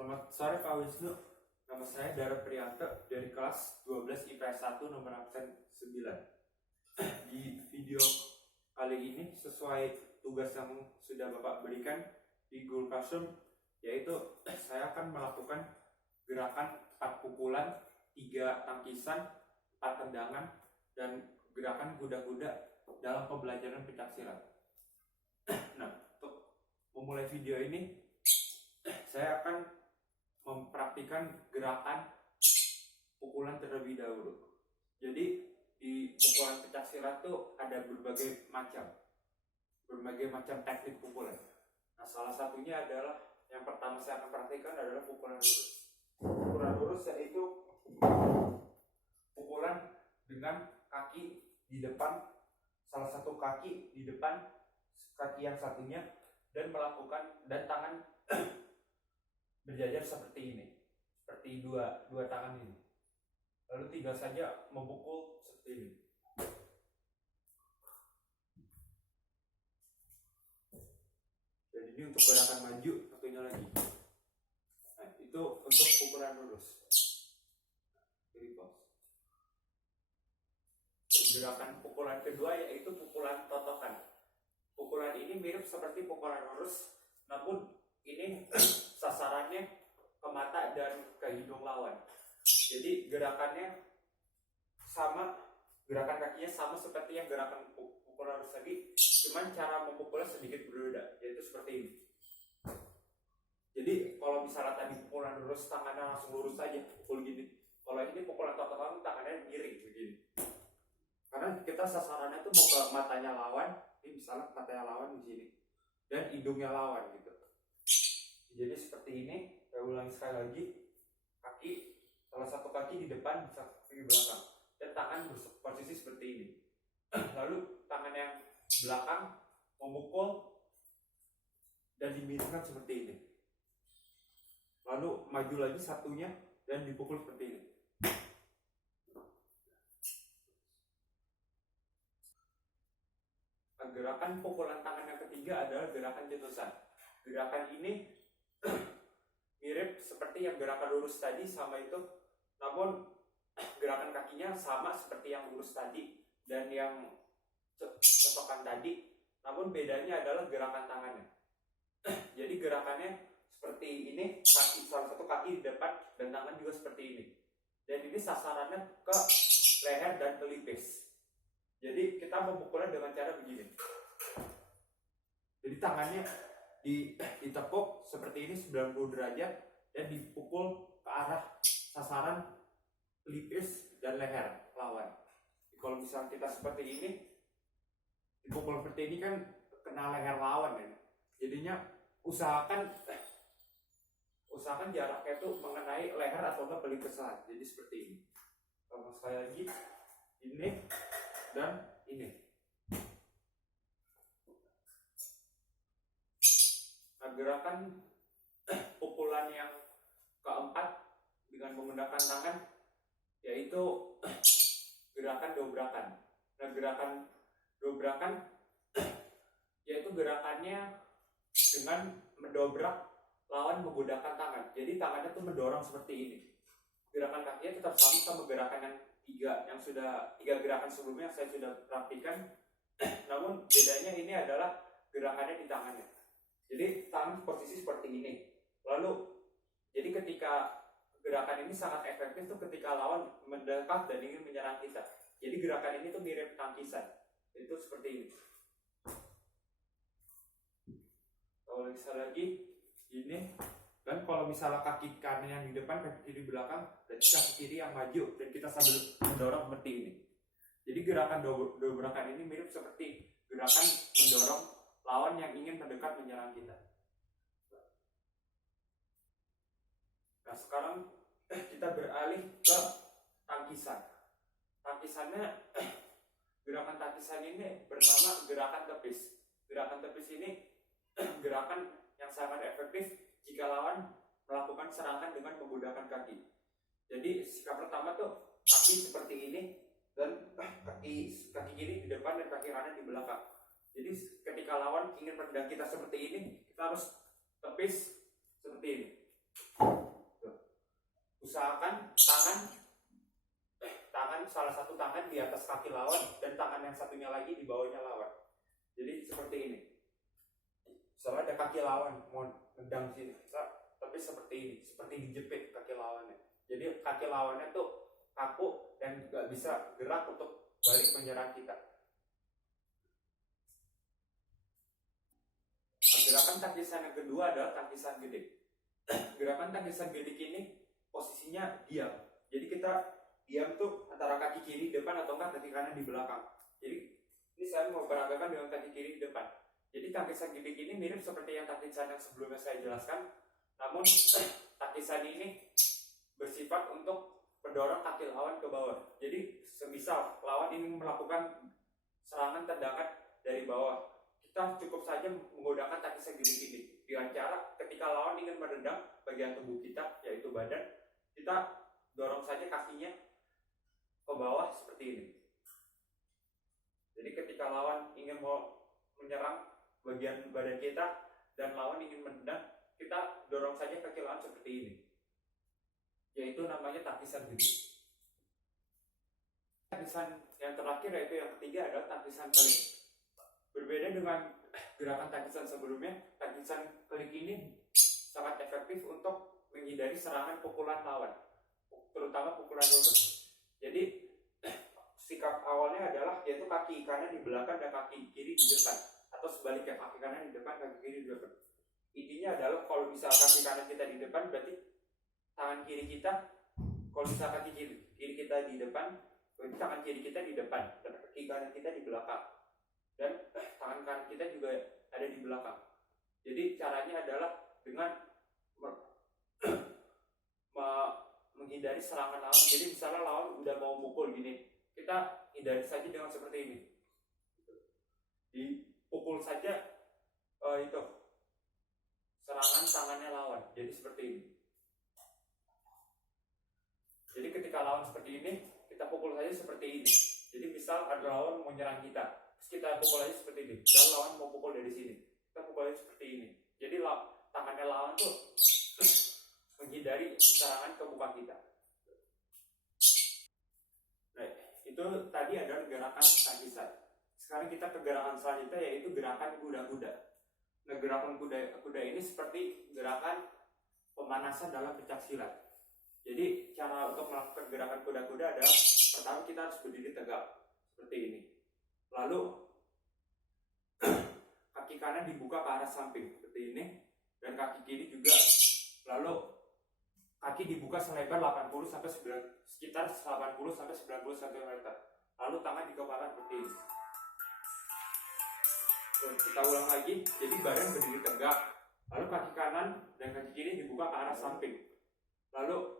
Selamat sore Pak Wisnu. Nama saya Dara Priyanto dari kelas 12 IPS 1 nomor absen 9. Di video kali ini sesuai tugas yang sudah Bapak berikan di Google Classroom, yaitu saya akan melakukan gerakan 4 pukulan, 3 tangkisan, 4 tendangan, dan gerakan kuda-kuda dalam pembelajaran pencaksilat. Nah, untuk memulai video ini, saya akan mempraktikkan gerakan pukulan terlebih dahulu. Jadi di pukulan pencaksilat itu ada berbagai macam teknik pukulan. Nah, salah satunya adalah yang pertama saya akan praktikkan adalah pukulan lurus. Pukulan lurus yaitu pukulan dengan kaki di depan, salah satu kaki di depan kaki yang satunya, dan tangan berjajar seperti ini, seperti dua tangan ini. Lalu tinggal saja memukul seperti ini. Dan ini untuk gerakan maju, satunya lagi. Nah, itu untuk pukulan lurus. Gerakan pukulan kedua yaitu pukulan totokan. Pukulan ini mirip seperti pukulan lurus, namun ini sasarannya ke mata dan ke hidung lawan. Jadi gerakannya sama, gerakan kakinya sama seperti yang gerakan pukulan lurus tadi, cuman cara memukulnya sedikit berbeda, yaitu seperti ini. Jadi kalau misalnya tadi pukulan lurus tangannya langsung lurus saja, pukul gini. Kalau ini pukulan totokan tangannya miring begini. Karena kita sasarannya tuh mau ke matanya lawan, ini misalnya matanya lawan di sini dan hidungnya lawan gitu. Jadi seperti ini, saya ulangi sekali lagi. Kaki, salah satu kaki di depan, bisa kaki di belakang, dan tangan posisi seperti ini. Lalu tangan yang belakang memukul dan dimiringkan seperti ini. Lalu maju lagi satunya dan dipukul seperti ini. Gerakan pukulan tangan yang ketiga adalah gerakan cetusan. Gerakan ini mirip seperti yang gerakan lurus tadi sama itu, namun gerakan kakinya sama seperti yang lurus tadi dan yang cotokan tadi, namun bedanya adalah gerakan tangannya. Jadi gerakannya seperti ini, salah satu kaki di depan dan tangan juga seperti ini. Dan ini sasarannya ke leher dan pelipis. Jadi kita memukulnya dengan cara begini. Jadi tangannya ditepuk seperti ini 90 derajat dan dipukul ke arah sasaran pelipis dan leher lawan. Kalau misalnya kita seperti ini, dipukul seperti ini kan kena leher lawan ya. Jadinya usahakan jaraknya itu mengenai leher atau ke pelipis lawan. Jadi seperti ini. Kalau sekali lagi ini dan ini. Nah, gerakan pukulan yang keempat dengan menggunakan tangan yaitu gerakan dobrakan. Nah, gerakan dobrakan yaitu gerakannya dengan mendobrak lawan menggunakan tangan. Jadi tangannya tuh mendorong seperti ini. Gerakan kakinya tetap sama gerakan yang tiga gerakan sebelumnya yang saya sudah praktikan, namun bedanya ini adalah gerakannya di tangannya. Jadi tangan posisi seperti ini. Lalu jadi ketika gerakan ini sangat efektif tuh ketika lawan mendekat dan ingin menyerang kita. Jadi gerakan ini tuh mirip tangkisan. Itu seperti ini. Kalau lagi ini. Dan kalau misalnya kaki kanan yang di depan, kaki kiri di belakang, dan kaki kiri yang maju, dan kita sambil mendorong seperti ini. Jadi gerakan dobrakan ini mirip seperti gerakan mendorong lawan yang ingin mendekat menyerang kita. Nah, sekarang kita beralih ke tangkisan. Gerakan tangkisan ini bernama gerakan tepis. Gerakan tepis ini gerakan yang sangat efektif jika lawan melakukan serangan dengan menggunakan kaki. Jadi sikap pertama tuh kaki seperti ini dan kaki kiri di depan dan kaki kanan di belakang. Jadi ketika lawan ingin menendang kita seperti ini, kita harus tepis seperti ini. kaki lawan dan tangan yang satunya lagi di bawahnya lawan. Jadi seperti ini. Misalnya ada kaki lawan mau nendang sini, tapi seperti ini, seperti dijepit kaki lawannya. Jadi kaki lawannya tuh kaku dan nggak bisa gerak untuk balik menyerang kita. Gerakan takisan yang kedua adalah takisan gedik. Gerakan takisan gedik ini posisinya diam. Jadi kita diam tuh antara kaki kiri depan atau enggak kaki kanan di belakang. Jadi ini saya mau peragakan dengan kaki kiri di depan. Jadi takisan gedik ini mirip seperti yang takisan yang sebelumnya saya jelaskan. Namun takisan ini bersifat untuk mendorong kaki lawan ke bawah. Jadi semisal lawan ingin melakukan serangan tendangan dari bawah, kita cukup saja menggunakan takisan gedik ini dengan cara ketika lawan ingin menendang bagian tubuh kita, yaitu badan, kita dorong saja kakinya ke bawah seperti ini. Jadi ketika lawan ingin mau menyerang bagian badan kita dan lawan ingin menendang, kita dorong saja kaki lawan seperti ini, yaitu namanya takisan gedik. Takisan yang terakhir yaitu yang ketiga adalah takisan kelik. Berbeda dengan gerakan takisan sebelumnya, takisan kelik ini sangat efektif untuk menghindari serangan pukulan lawan, terutama pukulan lurus. Jadi sikap awalnya adalah yaitu kaki kanan di belakang dan kaki kiri di depan, atau sebaliknya kaki kanan di depan, kaki kiri di depan. Intinya adalah kalau misal kaki kanan kita di depan, berarti tangan kiri kita, kalau misal kaki kiri kita di depan, berarti tangan kiri kita di depan dan kaki kanan kita di belakang, dan tangan kanan kita juga ada di belakang. Jadi caranya adalah dengan menghindari serangan lawan. Jadi misalnya lawan udah mau mukul gini, kita hindari saja dengan seperti ini, dipukul saja itu serangan tangannya lawan. Jadi seperti ini. Jadi ketika lawan seperti ini, kita pukul saja seperti ini. Jadi misal ada lawan mau nyerang kita, terus kita pukul aja seperti ini. Dan lawan mau pukul dari sini, kita pukul aja seperti ini. Jadi tangannya lawan tuh menghindari serangan ke muka kita. Nah, itu tadi adalah gerakan takisan. Sekarang kita ke gerakan selanjutnya, yaitu gerakan kuda-kuda. Nah, gerakan kuda ini seperti gerakan pemanasan dalam pencaksilat. Jadi cara untuk melakukan gerakan kuda-kuda adalah pertama kita harus berdiri tegak seperti ini. Lalu kaki kanan dibuka ke arah samping seperti ini, dan kaki kiri juga. Lalu kaki dibuka selebar 80 sampai sekitar 80 sampai 90 cm. Lalu tangan di kepala seperti ini. Kita ulang lagi. Jadi badan berdiri tegak. Lalu kaki kanan dan kaki kiri dibuka ke arah samping. Lalu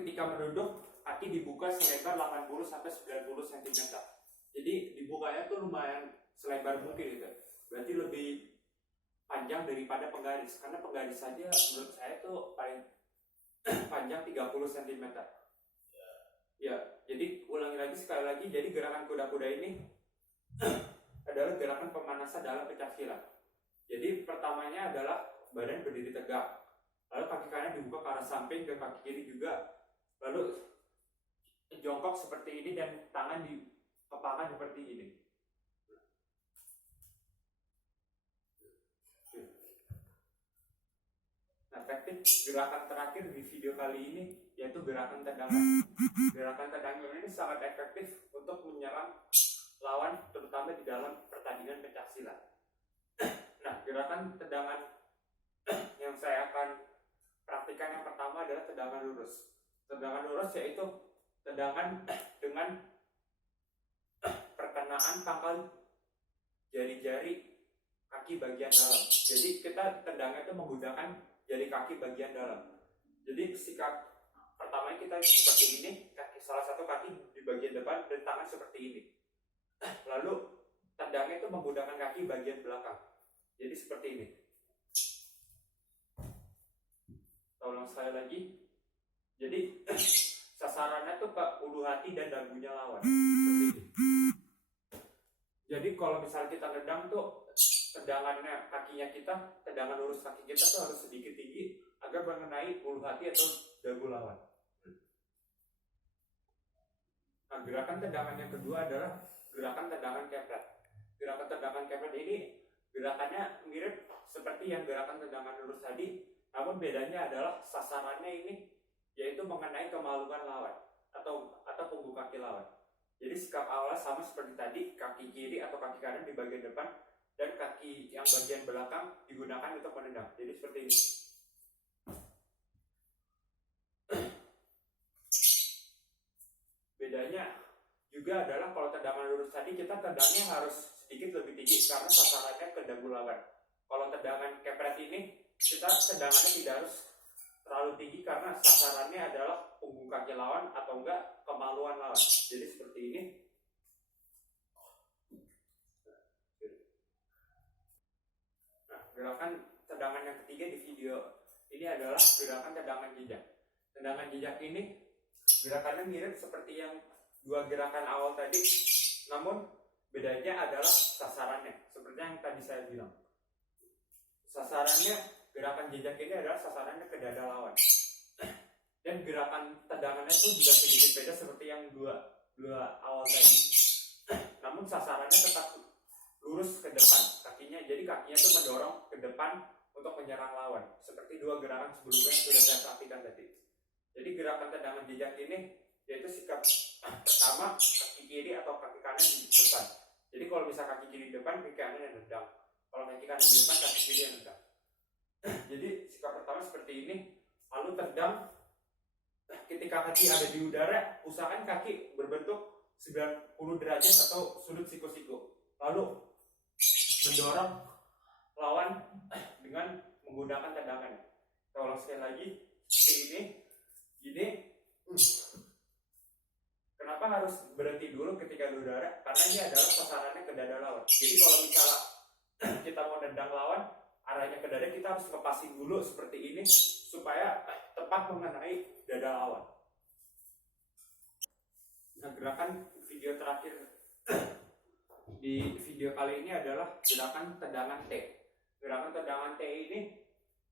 ketika menunduk, kaki dibuka selebar 80 sampai 90 cm. Jadi dibukanya tuh lumayan selebar mungkin gitu. Berarti lebih panjang daripada penggaris, karena penggaris saja menurut saya tuh paling panjang 30 cm. Ya, jadi ulangi lagi sekali lagi. Jadi gerakan kuda-kuda ini adalah gerakan pemanasan dalam pencaksilat. Jadi pertamanya adalah badan berdiri tegak, lalu kaki kanan dibuka ke arah samping dan kaki kiri juga, lalu jongkok seperti ini dan tangan di kepala seperti ini. Nah, teknik gerakan terakhir di video kali ini yaitu gerakan tendangan. Gerakan tendangan ini sangat efektif untuk menyerang lawan, terutama di dalam pertandingan pencaksilat. Nah, gerakan tendangan yang saya akan praktikkan yang pertama adalah tendangan lurus. Tendangan lurus yaitu tendangan dengan perkenaan pangkal jari-jari kaki bagian dalam. Jadi kita tendangnya itu menggunakan jari kaki bagian dalam. Jadi sikap pertamanya kita seperti ini, salah satu kaki di bagian depan dan tangan seperti ini. Lalu tendangnya itu menggunakan kaki bagian belakang. Jadi seperti ini. Tolong sekali lagi. Jadi sasarannya tuh ke ulu hati dan dagunya lawan. Seperti ini. Jadi kalau misalnya kita nendang tuh tendangannya kakinya kita, tendangan lurus kaki kita tuh harus sedikit tinggi agar mengenai ulu hati atau dagu lawan. Nah, gerakan tendangan yang kedua adalah gerakan tendangan kepret. Gerakan tendangan kepret ini gerakannya mirip seperti yang gerakan tendangan lurus tadi, namun bedanya adalah sasarannya ini yaitu mengenai kemaluan lawan atau punggung kaki lawan. Jadi sikap awal sama seperti tadi, kaki kiri atau kaki kanan di bagian depan dan kaki yang bagian belakang digunakan untuk menendang. Jadi seperti ini. Bedanya juga adalah kalau tendangan lurus tadi kita tendangnya harus sedikit lebih tinggi karena sasarannya ke dagu lawan. Kalau tendangan kepret ini kita tendangannya tidak harus terlalu tinggi karena sasarannya adalah punggung kaki lawan atau enggak kemaluan lawan. Jadi seperti ini. Nah, gerakan tendangan yang ketiga di video ini adalah gerakan tendangan jejak. Tendangan jejak ini gerakannya mirip seperti yang dua gerakan awal tadi, namun bedanya adalah sasarannya. Seperti yang tadi saya bilang, sasarannya gerakan jejak ini adalah sasarannya ke dada lawan. Dan gerakan tendangannya itu juga sedikit beda seperti yang dua awal tadi. Namun sasarannya tetap lurus ke depan kakinya, jadi kakinya itu mendorong ke depan untuk menyerang lawan seperti dua gerakan sebelumnya yang sudah saya praktikan tadi. Jadi gerakan tendangan jejak ini yaitu sikap pertama kaki kiri atau kaki kanan di depan. Jadi kalau bisa kaki kiri di depan, kaki kanan yang nendang. Kalau kaki kanan di depan, kaki kiri yang nendang. Jadi sikap pertama seperti ini, lalu tendang. Ketika kaki ada di udara, usahakan kaki berbentuk 90 derajat atau sudut siku-siku. Lalu mendorong lawan dengan menggunakan tendangan. Kita ulang sekali lagi seperti ini. Kenapa harus berhenti dulu ketika di udara? Karena ini adalah sasarannya ke dada lawan. Jadi kalau misalnya kita mau nendang lawan, arahnya ke dada, kita harus lepasin dulu seperti ini supaya tepat mengenai dada lawan. Nah, gerakan video terakhir di video kali ini adalah gerakan tendangan T. Gerakan tendangan T ini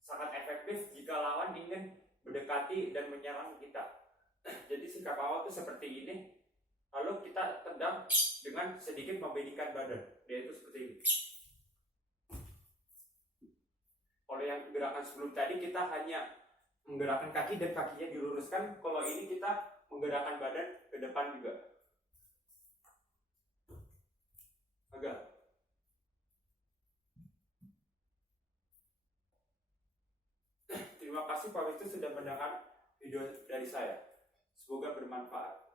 sangat efektif jika lawan ingin mendekati dan menyerang kita. Jadi sikap awal itu seperti ini, lalu kita tendang dengan sedikit membalikan badan, yaitu seperti ini. Kalau yang gerakan sebelum tadi kita hanya menggerakkan kaki dan kakinya diluruskan, kalau ini kita menggerakkan badan ke depan juga. Agak. Terima kasih Pak Wisnu sudah mendengar video dari saya. Semoga bermanfaat.